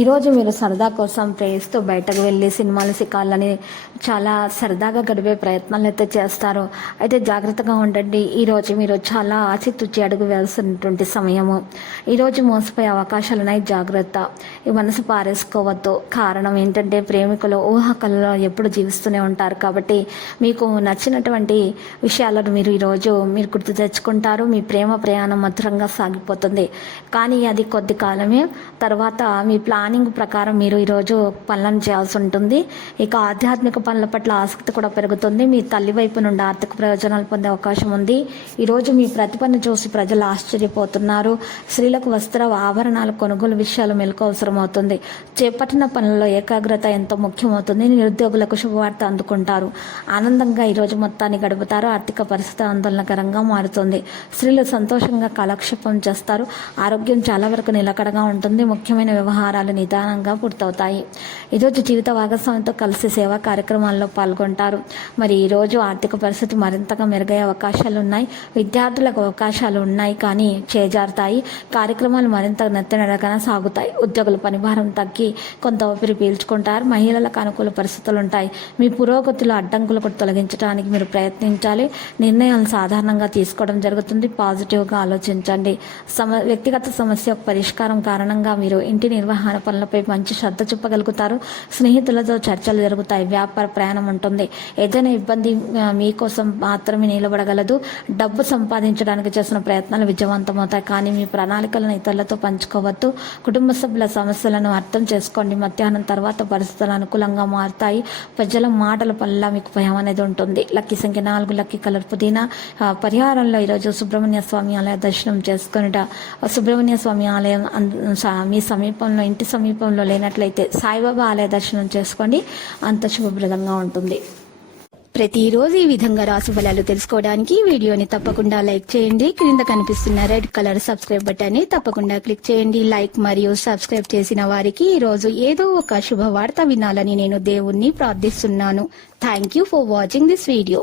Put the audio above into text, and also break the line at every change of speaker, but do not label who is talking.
ఈరోజు మీరు సరదా కోసం ఫ్రెండ్స్తో బయటకు వెళ్ళి సినిమాలు సిక్కాలని చాలా సరదాగా గడిపే ప్రయత్నాలు అయితే చేస్తారు. అయితే జాగ్రత్తగా ఉండండి. ఈరోజు మీరు చాలా ఆసక్తి అడుగు వేస్తున్నటువంటి సమయము. ఈరోజు మోసపోయే అవకాశాలు ఉన్నాయి జాగ్రత్త. ఈ మనసు పారేసుకోవద్దు. కారణం ఏంటంటే ప్రేమికులు ఊహకలలో ఎప్పుడు జీవిస్తూనే ఉంటారు కాబట్టి మీకు నచ్చినటువంటి విషయాలను మీరు ఈరోజు మీరు గుర్తు తెచ్చుకుంటారు. మీ ప్రేమ ప్రయాణం మధురంగా సాగిపోతుంది. కానీ అది కొద్ది కాలమే. తర్వాత మీ ప్లాన్ ప్లానింగ్ ప్రకారం మీరు ఈరోజు పనులను చేయాల్సి ఉంటుంది. ఇక ఆధ్యాత్మిక పనుల పట్ల ఆసక్తి కూడా పెరుగుతుంది. మీ తల్లి వైపు నుండి ఆర్థిక ప్రయోజనాలు పొందే అవకాశం ఉంది. ఈరోజు మీ ప్రతిభను చూసి ప్రజలు ఆశ్చర్యపోతున్నారు. స్త్రీలకు వస్త్ర ఆభరణాల కొనుగోలు విషయాలు మెలకు అవసరం అవుతుంది చేపట్టిన పనుల్లో ఏకాగ్రత ఎంతో ముఖ్యమవుతుంది. నిరుద్యోగులకు శుభవార్త అందుకుంటారు. ఆనందంగా ఈరోజు మొత్తాన్ని గడుపుతారు. ఆర్థిక పరిస్థితి ఆందోళనకరంగా మారుతుంది. స్త్రీలు సంతోషంగా కాలక్షేపం చేస్తారు. ఆరోగ్యం చాలా వరకు నిలకడగా ఉంటుంది. ముఖ్యమైన వ్యవహారాలు నిదానంగా పూర్తవుతాయి. ఈరోజు జీవిత భాగస్వామితో కలిసి సేవా కార్యక్రమాల్లో పాల్గొంటారు. మరి ఈరోజు ఆర్థిక పరిస్థితి మరింతగా మెరుగయ్యే అవకాశాలు ఉన్నాయి విద్యార్థులకు అవకాశాలు ఉన్నాయి కానీ చేజారుతాయి. కార్యక్రమాలు మరింత నెత్తనడగానే సాగుతాయి. ఉద్యోగుల పనిభారం తగ్గి కొంత ఊపిరి పీల్చుకుంటారు. మహిళలకు అనుకూల పరిస్థితులు ఉంటాయి మీ పురోగతిలో అడ్డంకులకు తొలగించడానికి మీరు ప్రయత్నించాలి. నిర్ణయాలు సాధారణంగా తీసుకోవడం జరుగుతుంది. పాజిటివ్గా ఆలోచించండి. సమ వ్యక్తిగత సమస్య పరిష్కారం కారణంగా మీరు ఇంటి నిర్వహణ పనులపై మంచి శ్రద్ధ చూపగలుగుతారు. స్నేహితులతో చర్చలు జరుగుతాయి. వ్యాపార ప్రయాణం ఉంటుంది. ఏదైనా ఇబ్బంది మీకోసం మాత్రమే నిలబడగలదు. డబ్బు సంపాదించడానికి చేసిన ప్రయత్నాలు విజయవంతమవుతాయి. కానీ మీ ప్రణాళికలను ఇతరులతో పంచుకోవద్దు. కుటుంబ సభ్యుల సమస్యలను అర్థం చేసుకోండి. మధ్యాహ్నం తర్వాత పరిస్థితులు అనుకూలంగా మారుతాయి. ప్రజల మాటల పట్ల మీకు భయం అనేది ఉంటుంది. లక్కీ సంఖ్య నాలుగు లక్కీ కలర్ పుదీనా పరిహారంలో ఈరోజు సుబ్రహ్మణ్య స్వామి ఆలయ దర్శనం చేసుకునిట సుబ్రహ్మణ్య స్వామి ఆలయం మీ సమీపంలో ఇంటి సమీపంలో లేనట్లయితే సాయిబాబా ఆలయ దర్శనం చేసుకోండి. అంత శుభప్రదంగా ఉంటుంది. ప్రతిరోజు ఈ విధంగా రాసు ఫలాలు తెలుసుకోవడానికి వీడియోని తప్పకుండా లైక్ చేయండి. క్రింద కనిపిస్తున్న రెడ్ కలర్ సబ్స్క్రైబ్ బటన్ని తప్పకుండా క్లిక్ చేయండి. లైక్ మరియు సబ్స్క్రైబ్ చేసిన వారికి ఈరోజు ఏదో ఒక శుభవార్త వినాలని నేను దేవుణ్ణి ప్రార్థిస్తున్నాను. Thank you for watching this video